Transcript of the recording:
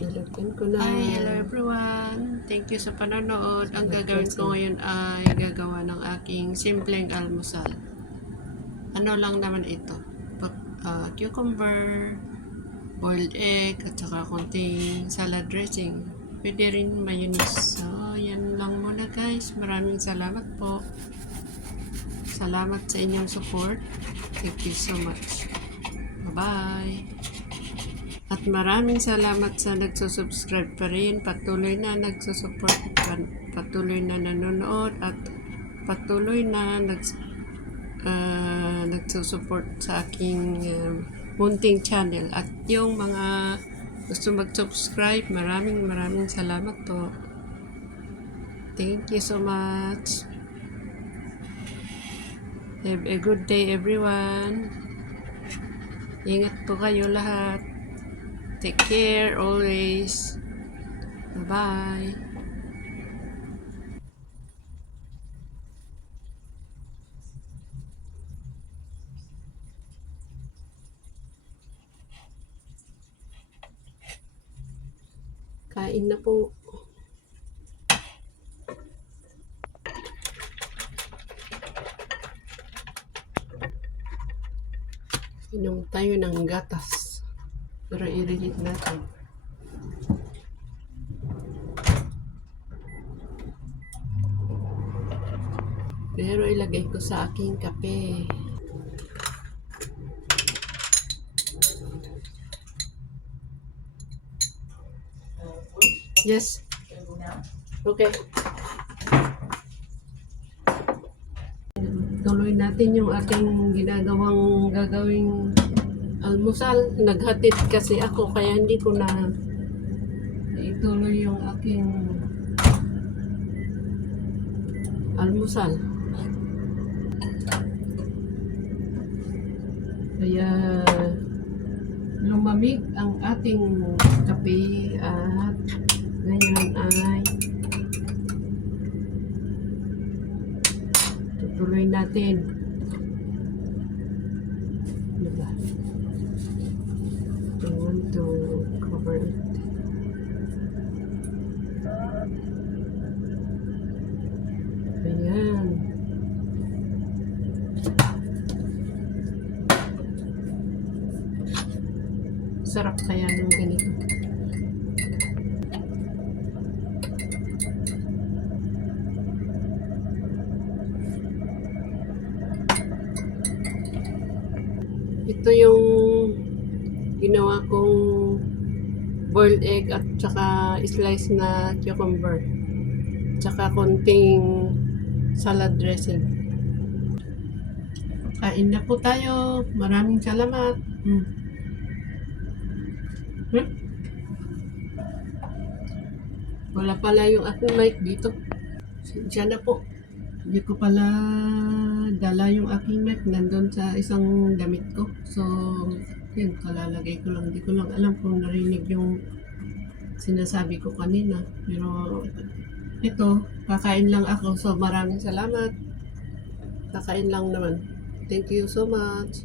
Nalagyan ko na. Hi, hello everyone. Thank you sa panonood. Ang gagawin ko ngayon ay gagawa ng aking simpleng almusal. Ano lang naman ito? Cucumber, boiled egg, at saka konting salad dressing. Pwede rin mayonnaise. So, yan lang muna guys. Maraming salamat po. Salamat sa inyong support. Thank you so much. Bye-bye. At maraming salamat sa nagsusubscribe pa rin, patuloy na nagsusupport, patuloy na nanonood, at patuloy na nagsusupport sa aking munting channel. At yung mga gusto mag-subscribe, maraming salamat po. Thank you so much. Have a good day everyone. Ingat po kayo lahat. Take care always. Bye-bye. Kain na po. Inom tayo ng gatas. Pero i-reheat natin. Pero ilagay ko sa aking kape. Yes. Okay. Tuloy natin yung ating gagawing almusal. Naghatid kasi ako kaya hindi ko na ituloy yung aking almusal. Kaya lumamig ang ating kape at ngayon ay tutuloy natin. Diba? I want to cover it. Ayan. Sarap kaya ng ganito. Ito yung ginawa kong boiled egg at saka slice na cucumber. Tsaka konting salad dressing. Kain na po tayo. Maraming salamat. Wala pala yung aking mic dito. Siya na po. Hindi ko pala dala yung aking mic. Nandun sa isang damit ko. So, yun, kalalagay ko lang. Hindi ko lang alam kung narinig yung sinasabi ko kanina. Pero, ito, kakain lang ako. So, maraming salamat. Kakain lang naman. Thank you so much.